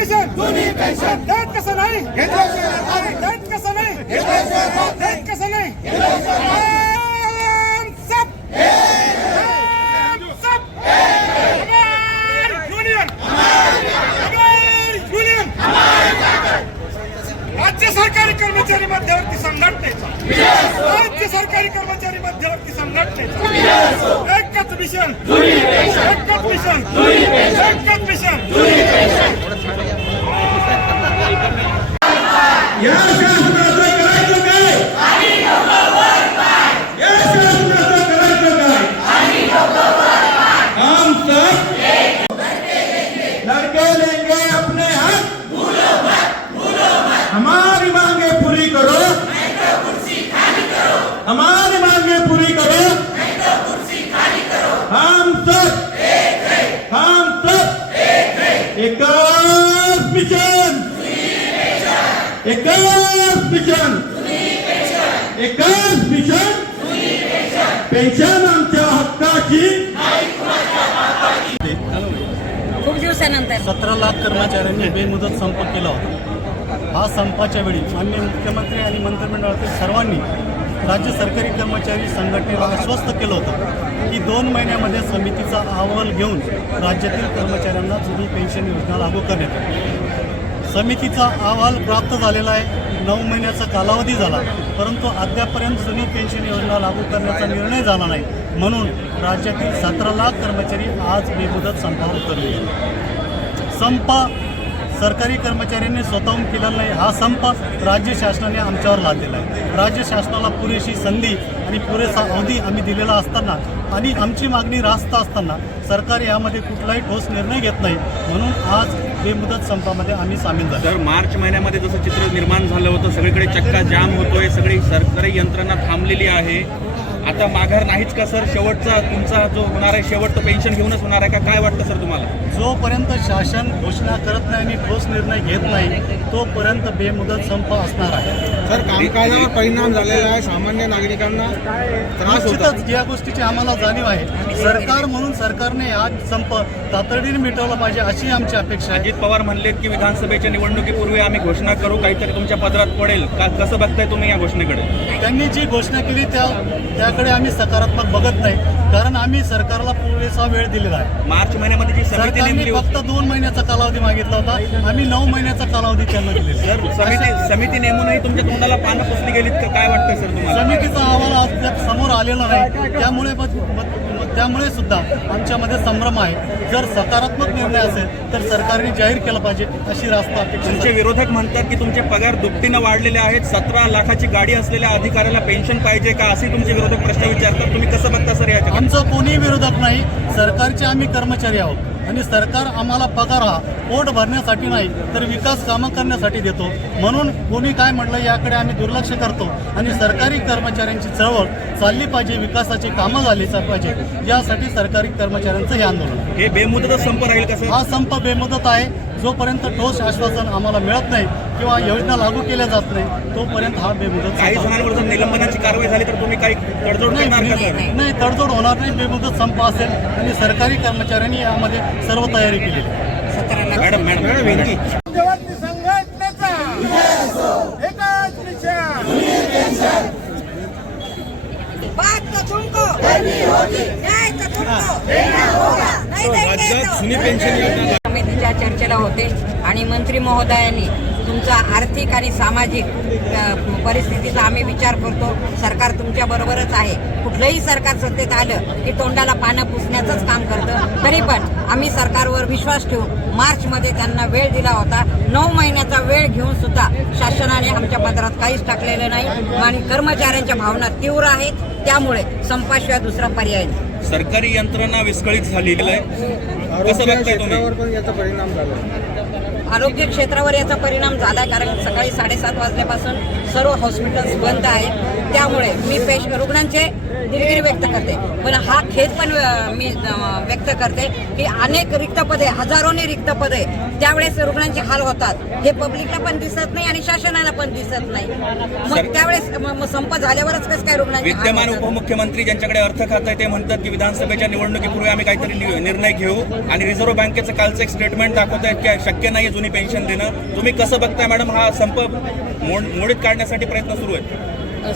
Mission देत कसं नाही देत कसं नाही देत कसं नाही राज्य सरकारी कर्मचारी मध्यवर्ती संघटनेचा राज्य सरकारी कर्मचारी मध्यवर्ती संघटनेचा एकच मिशन एकच मिशन एकच मिशन या शासनाचं करायचं काय या शासनाचं करायचं काय हम सब लड़के लेंगे अपने हक हमारी मांगे पूरी करो हमारी मांगे पूरी करो हम सब एकच मिशन एकच मिशन एकच मिशन पेन्शन आमच्या हक्काची खूप दिवसानंतर 17 लाख कर्मचाऱ्यांनी बेमुदत संप केला होता. हा संपाच्या वेळी माननीय मुख्यमंत्री आणि मंत्रिमंडळातील सर्वांनी राज्य सरकारी कर्मचारी संघटनेला आश्वस्त केलं होतं की 2 महिन्यामध्ये समितीचा अहवाल घेऊन राज्यातील कर्मचाऱ्यांना जुनी पेन्शन योजना लागू करण्यात येईल. समितीचा अहवाल प्राप्त झालेला आहे. 9 महिन्याचा कालावधी झाला, परंतु अद्यापर्यंत जुनी पेन्शन योजना लागू करण्याचा निर्णय झाला नाही. म्हणून राज्यातील 17 लाख कर्मचारी आज बेमुदत संपावर उतरले. संप सरकारी कर्मचाऱ्यांनी स्वतःहून केलेला नाही. हा संप राज्य शासनाने आमच्यावर लादलेला आहे. राज्य शासनाला पुरेशी संधी आणि पुरेसा अवधी आम्ही दिलेला असताना आणि आमची मागणी रास्त असताना सरकार यामध्ये कुठलाही ठोस निर्णय घेत नाही. म्हणून आज बेमुदत संपामध्ये आम्ही सामील झालो. तर मार्च महिन्यामध्ये जसं चित्र निर्माण झालं होतं, सगळीकडे चक्का जाम होतोय, सगळी सरकारी यंत्रणा थांबलेली आहे. आता माघार नाहीच का सर? शेवटचा तुमचा जो होणार आहे शेवट तो पेन्शन घेऊनच होणार आहे का? काय वाटतं सर तुम्हाला? जोपर्यंत शासन घोषणा करत नाही आणि ठोस निर्णय घेत नाही तोपर्यंत बेमुदत संप असणार आहे. सर, कामकाजावर परिणाम झालेला आहे. सामान्य नागरिकांना त्रास होतो. निश्चितच या गोष्टीची आम्हाला जाणीव आहे. सरकार म्हणून सरकारने हा संप तातडीने मिटवला पाहिजे अशी आमची अपेक्षा आहे. अजित पवार म्हणलेत की विधानसभेच्या निवडणुकीपूर्वी आम्ही घोषणा करू, काहीतरी तुमच्या पदरात पडेल का? कसं बघताय तुम्ही या घोषणेकडे? त्यांनी जी घोषणा केली त्याकडे आम्ही सकारात्मक बघत नाही, कारण आम्ही सरकारला पुरेसा वेळ दिलेला आहे. मार्च महिन्यामध्ये जी समिती सरकारने नेमली फक्त 2 महिन्याचा कालावधी मागितला होता. आम्ही 9 महिन्याचा कालावधी त्यांना दिलेला. समिती नेमूनही तुमच्या तोंडाला पानं पुसली गेलीत का? काय वाटतंय सर तुम्हाला? समितीचा अहवाल अद्याप समोर आलेला नाही, त्यामुळे सुद्धा आमच्यामध्ये संभ्रम आहे. जर सकारात्मक निर्णय असेल तर सरकारने जाहीर केला पाहिजे अशी रास्त अपेक्षा. तुमचे विरोधक म्हणतात की तुमचे पगार दुपटीनं वाढलेले आहेत, 17 लाखाची गाडी असलेल्या अधिकाऱ्याला पेन्शन पाहिजे का, असे तुमचे विरोधक प्रश्न विचारतात. तुम्ही कसं बघता सर याच्या? आमचं कोणी विरोधक नाही. सरकारचे आम्ही कर्मचारी आहोत आणि सरकार आम्हाला पगार हा पोट भरण्यासाठी नाही तर विकास कामं करण्यासाठी देतो. म्हणून कोणी काय म्हटलं याकडे आम्ही दुर्लक्ष करतो आणि सरकारी कर्मचाऱ्यांची चळवळ चालली पाहिजे, विकासाची कामं झाली पाहिजे, यासाठी सरकारी कर्मचाऱ्यांचं हे आंदोलन. हे बेमुदतच संप राहील का सर? हा संप बेमुदत आहे. जोपर्यंत ठोस आश्वासन आम्हाला मिळत नाही किंवा योजना लागू केल्या जात नाही तोपर्यंत हा बेमुदत. काही जणांवर जर निलंबनाची कारवाई झाली तर तुम्ही काही तडजोड करणार का सर? नाही, तडजोड होणार नाही. बेमुदत संप असेल आणि सरकारी कर्मचाऱ्यांनी यामध्ये सर्व तयारी केलेली आहे. मॅडम मध्यवर्ती संघटनेचा एकच मिशन बात तो तुमको करनी होगी, न्याय तो तुमको देना होगा, नहीं देंगे तो जुनी पेन्शन योजना समितीच्या चर्चेला होते आणि मंत्री महोदयांनी तुमचा आर्थिक आणि सामाजिक परिस्थितीचा आम्ही विचार करतो. सरकार तुमच्या बरोबरच आहे. कुठलंही सरकार सत्तेत आलं की तोंडाला पानं पुसण्याचंच काम करतं. तरी पण आम्ही सरकारवर विश्वास ठेवून मार्चमध्ये त्यांना वेळ दिला होता. 9 महिन्याचा वेळ घेऊन सुद्धा शासनाने आमच्या पदरात काहीच टाकलेलं नाही आणि कर्मचाऱ्यांच्या भावना तीव्र आहेत. त्यामुळे संपाशिवाय दुसरा पर्याय नाही. सरकारी यंत्रणा विस्कळीत झालेली आहे. कसं बघताय तुम्ही? पण याचा परिणाम झाला. आरोग्य क्षेत्रावर याचा परिणाम झाला, कारण सकाळी 7:30 वाजल्यापासून सर्व हॉस्पिटल्स बंद आहेत. त्यामुळे मी रुग्णांचे दिलगिरी व्यक्त करते, पण हा खेद पण मी व्यक्त करते की अनेक रिक्त पदे, हजारोनी रिक्त पदे, त्यावेळेस रुग्णांचे हाल होतात. हे पब्लिकला पण दिसत नाही आणि शासनाला पण दिसत नाही. मग त्यावेळेस संप झाल्यावरच कसं काय रुग्णांचे हाल विद्यमान होतात? उपमुख्यमंत्री ज्यांच्याकडे अर्थ खातं आहे ते म्हणतात की विधानसभेच्या निवडणुकीपूर्वी आम्ही काहीतरी निर्णय घेऊ, आणि रिझर्व्ह बँकेचं कालचं एक स्टेटमेंट दाखवत आहेत की शक्य नाही जुनी पेन्शन देणं. तुम्ही कसं बघताय मॅडम, हा संप मोडीत काढण्यासाठी प्रयत्न सुरू आहेत?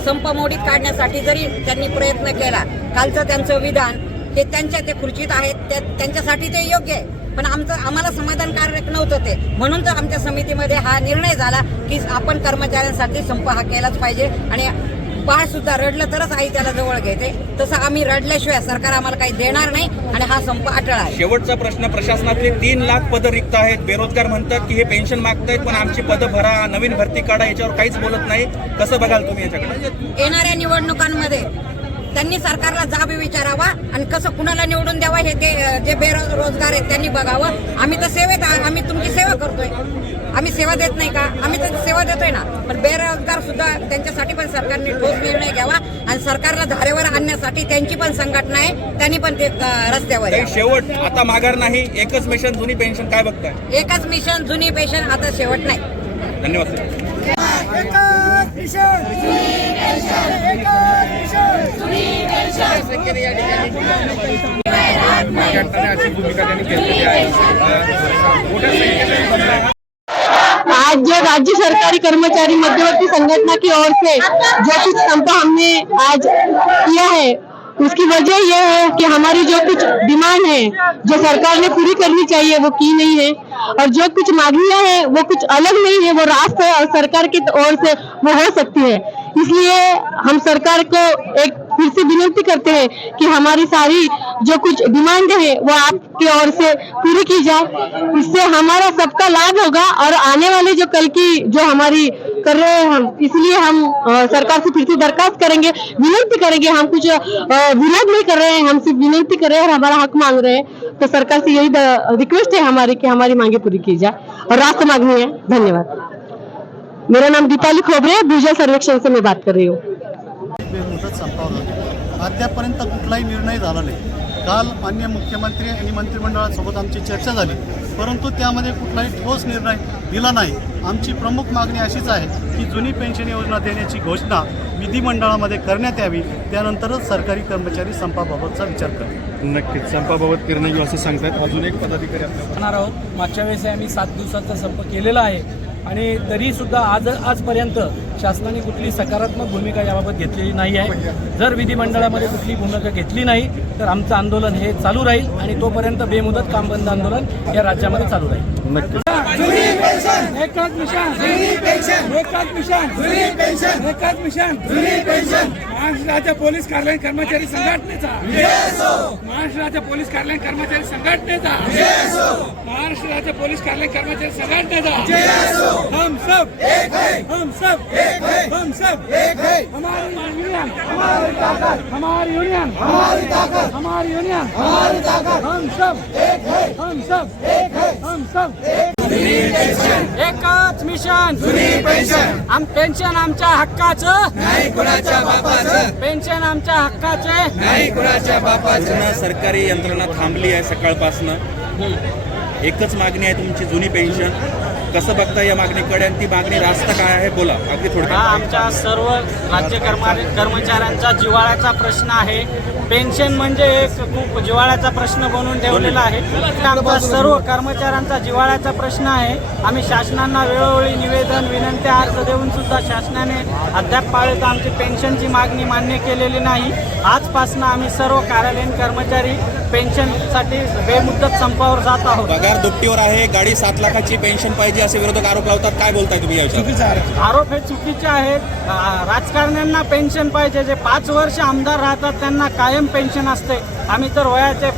संप मोडीत काढण्यासाठी जरी त्यांनी प्रयत्न केला, कालचं त्यांचं विधान हे त्यांच्या ते खुर्चीत आहेत, त्यांच्यासाठी ते योग्य आहे, पण आम्हाला समाधानकारक नव्हतं ते. म्हणून तर आमच्या समितीमध्ये हा निर्णय झाला की आपण कर्मचाऱ्यांसाठी संप हा केलाच पाहिजे. आणि बाळ सुद्धा रडलं तरच आई त्याला जवळ घेते, तसं आम्ही रडल्याशिवाय सरकार आम्हाला काही देणार नाही आणि हा संप अटळ आहे. शेवटचा प्रश्न, प्रशासनातले 3 लाख पदं रिक्त आहेत. बेरोजगार म्हणतात की हे पेन्शन मागतायत पण आमची पदं भरा, नवीन भरती काढा, याच्यावर काहीच बोलत नाही. कसं बघाल तुम्ही याच्याकडे? येणाऱ्या निवडणुकांमध्ये त्यांनी सरकारला जाब विचारावा आणि कसं कुणाला निवडून द्यावा हे ते जे बेरोजगार आहेत त्यांनी बघावं. आम्ही तर सेवेत, आम्ही तुमची सेवा करतोय, आम्ही सेवा देत नाही का? आम्ही तर सेवा देतोय ना. पण बेरोजगार सुद्धा त्यांच्यासाठी पण सरकारने ठोस निर्णय घ्यावा आणि सरकारला धारेवर आणण्यासाठी त्यांची पण संघटना आहे, त्यांनी पण ते रस्त्यावर ताई, यावं. शेवट आता माघार नाही, एकच मिशन जुनी पेन्शन, काय बघताय? एकच मिशन जुनी पेन्शन, आता शेवट नाही. धन्यवाद सर. एकच मिशन आज जो राज्य सरकारी कर्मचारी मध्यवर्ती संगठन की ओर से जो कुछ संप हमने आज किया है, उसकी वजह यह है कि हमारी जो कुछ डिमांड है जो सरकार ने पूरी करनी चाहिए वो की नहीं है, और जो कुछ मांगियां हैं वो कुछ अलग नहीं है, वो रास्त है और सरकार की ओर से वो हो सकती है। इसलिए हम सरकार को एक फिर से विनती करते हैं कि हमारी सारी जो कुछ डिमांड है वो आपकी ओर से पूरी की जाए। इससे हमारा सबका लाभ होगा और आने वाले जो कल की जो हमारी कर रहे हैं हम, इसलिए हम सरकार से फिर से दरखास्त करेंगे, विनती करेंगे। हम कुछ विरोध नहीं कर रहे हैं, हम सिर्फ विनती कर रहे हैं और हमारा हक मांग रहे हैं। तो सरकार से यही रिक्वेस्ट है हमारी कि हमारी मांगे पूरी की जाए और रास्ता मांगनी है। धन्यवाद। मेरा नाम दीपाली खोबरे, भूजल सर्वेक्षण से मैं बात कर रही हूँ। बेमुदत संपावर अद्यापर्यंत कुठलाही निर्णय झाला नाही. काल माननीय मुख्यमंत्री आणि मंत्रिमंडळासोबत आमची चर्चा झाली, परंतु त्यामध्ये कुठलाही ठोस निर्णय दिला नाही. आमची प्रमुख मागणी अशीच आहे की जुनी पेन्शन योजना देण्याची घोषणा विधिमंडळामध्ये करण्यात यावी, त्यानंतरच सरकारी कर्मचारी संपाबाबतचा विचार करतील. नक्कीच संपाबाबत निर्णय घेऊ असं सांगतात. अजून एक पदाधिकारी आपल्याला होणार आहोत. मागच्या वेळेस आम्ही 7 दिवसाचा संप केलेला आहे आणि तरीसुद्धा आजपर्यंत शासनाने कुठली सकारात्मक भूमिका याबाबत घेतलेली नाही आहे. जर विधिमंडळामध्ये कुठली भूमिका घेतली नाही तर आमचं आंदोलन हे चालू राहील आणि तोपर्यंत बेमुदत काम बंद आंदोलन या राज्यामध्ये चालू राहील. नक्की एकच मिशन एकच मिशन एकच मिशन महाराष्ट्र राज्य पोलीस कार्यालय कर्मचारी संघटनेचा महाराष्ट्र राज्य पोलीस कार्यालय कर्मचारी संघटनेचा महाराष्ट्र राज्य पोलीस कार्यालय कर्मचारी संघटनेचा हम सब एक है, हम सब एक है, हम सब एक है। हमारी यूनियन हमारी ताकत, हमारी यूनियन हमारी ताकत, हमारी यूनियन हमारी ताकत। हम सब एक है, हम सब एक है, हम सब एक। एकच मिशन जुनी पेन्शन आम पेन्शन आमच्या हक्काचं नाही कुणाच्या बापाचं, पेन्शन आमच्या हक्काचं नाही कुणाच्या बापाचं। पूर्ण सरकारी यंत्रणा थांबली आहे सकाळपासनं. एकच मागणी आहे तुमची, जुनी पेन्शन. कसं बघता या मागणीकडे आणि ती मागणी रास्त काय आहे, बोला अगदी हा थोडक्यात. आमच्या सर्व राज्य कर्मचाऱ्यांचा जिव्हाळ्याचा प्रश्न आहे. पेन्शन म्हणजे एक खूप जिव्हाळ्याचा प्रश्न बनवून ठेवलेला आहे. आमच्या सर्व कर्मचाऱ्यांचा जिव्हाळ्याचा प्रश्न आहे. आम्ही शासनांना वेळोवेळी निवेदन, विनंत्या अर्ज देऊन सुद्धा शासनाने अद्यापपर्यंत आमची पेन्शनची मागणी मान्य केलेली नाही. आजपासून आम्ही सर्व कार्यालयीन कर्मचारी पेन्शनसाठी बेमुदत संपावर जात आहोत. पगार दुपटीवर आहे, गाडी 7 लाखाची पेन्शन पाहिजे असे विरोधक आरोप लावतात. काय बोलताय तुम्ही याविषयी? आरोप हे चुकीचे आहेत. राजकारण्यांना पेन्शन पाहिजे. जे 5 वर्ष आमदार राहतात त्यांना कायम पेन्शन असते. आम्ही तर वयाचे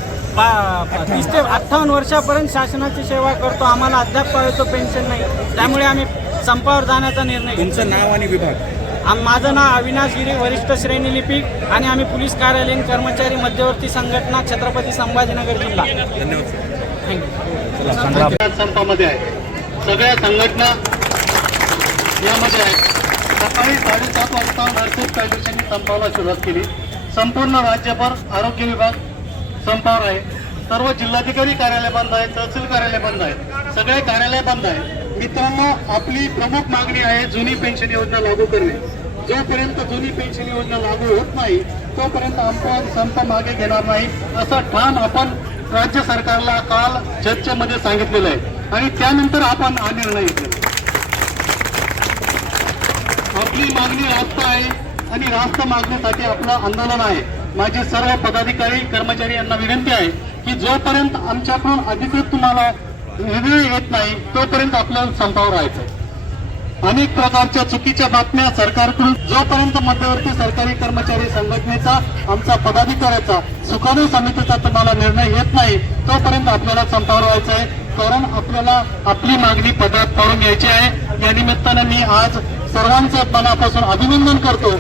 30 ते 58 वर्षापर्यंत शासनाची सेवा करतो. आम्हाला अद्यापपर्यंत पेन्शन नाही. त्यामुळे आम्ही संपावर जाण्याचा निर्णय घेतला. तुमचं नाव आणि विभाग? माझं नाव अविनाश गिरी, वरिष्ठ श्रेणी लिपिक आणि आम्ही पोलीस कार्यालयीन कर्मचारी मध्यवर्ती संघटना, छत्रपती संभाजीनगर जिल्हा. धन्यवाद. थँक्यू. संपामध्ये आहे, सगळ्या संघटना यामध्ये आहेत. सकाळी 7:30 वाजता नर्सेस फेडरेशनने संपाला सुरुवात केली. संपूर्ण राज्यभर आरोग्य विभाग संपावर आहे. सर्व जिल्हाधिकारी कार्यालय बंद आहे, तहसील कार्यालय बंद आहे, सगळे कार्यालय बंद आहे. मित्रांनो, आपली प्रमुख मागणी आहे जुनी पेन्शन योजना लागू करणे. जोपर्यंत जुनी पेन्शन योजना लागू होत नाही तोपर्यंत आपण संप मागे घेणार नाही, असं ठाम आपण राज्य सरकारला काल चर्चेमध्ये सांगितलेलं आहे आणि त्यानंतर आपण हा निर्णय घेतला. आपली मागणी रास्त आहे आणि रास्त मागणीसाठी आपलं आंदोलन आहे. माझे सर्व पदाधिकारी कर्मचारी यांना विनंती आहे की जोपर्यंत आमच्याकडून अधिकृत तुम्हाला निर्णय येत नाही तोपर्यंत आपल्याला संपावर राहायचं. अनेक प्रकारच्या चुकीच्या बातम्या सरकारकडून जोपर्यंत मध्यवर्ती सरकारी कर्मचारी संघटनेचा आमचा पदाधिकाऱ्याचा सुकाणू समितीचा तुम्हाला निर्णय येत नाही तोपर्यंत आपल्याला संपावर व्हायचं आहे. कारण आपल्याला आपली मागणी पदरात पाडून घ्यायची आहे. या निमित्तानं मी आज सर्वांचं मनापासून अभिनंदन करतो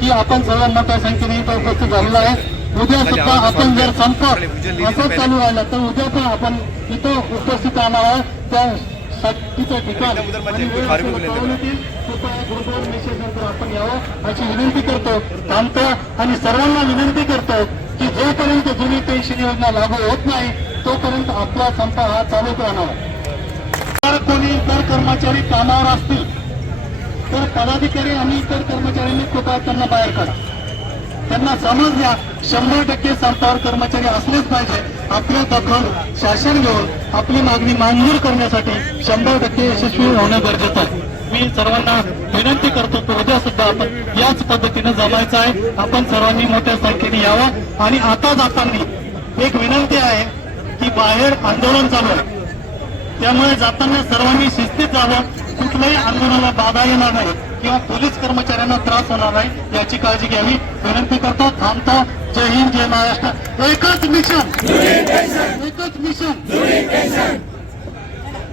की आपण सर्व मोठ्या संख्येने इथं उपस्थित झालेला आहे. उद्या सुद्धा आपण जर संप असंच चालू राहिला तर उद्या पण आपण इथं उपस्थित राहणार आहे. त्या सक्तीचं ठिकाण आणि ग्रुपवर मेसेज नंतर आपण यावं अशी विनंती करतो. थांबतो आणि सर्वांना विनंती करतो की जोपर्यंत जुनी पेन्शन योजना लागू होत नाही तोपर्यंत आपला संप हा चालूच राहणार. जर कोणी इतर कर्मचारी कामावर असतील तर पदाधिकारी आणि इतर कर्मचाऱ्यांनी कृपया त्यांना बाहेर काढा. त्यांना समज द्या 100% संपावर कर्मचारी असलेच पाहिजे. आपल्या दखल शासन घेऊन आपली मागणी मंजूर करण्यासाठी 100% यशस्वी होणं गरजेचं आहे. मी सर्वांना विनंती करतो की उद्या सुद्धा आपण याच पद्धतीनं जमायचं आहे. आपण सर्वांनी मोठ्या संख्येने यावं आणि आता जाताना एक विनंती आहे की बाहेर आंदोलन चालू आहे, त्यामुळे जाताना सर्वांनी शिस्तीत जावं. कुठल्याही आंदोलनाला बाधा येणार नाही किंवा पोलीस कर्मचाऱ्यांना त्रास होणार नाही याची काळजी घ्यावी विनंती करतो. थांबतो. जय हिंद, जय महाराष्ट्र. एकच मिशन, एकच मिशन.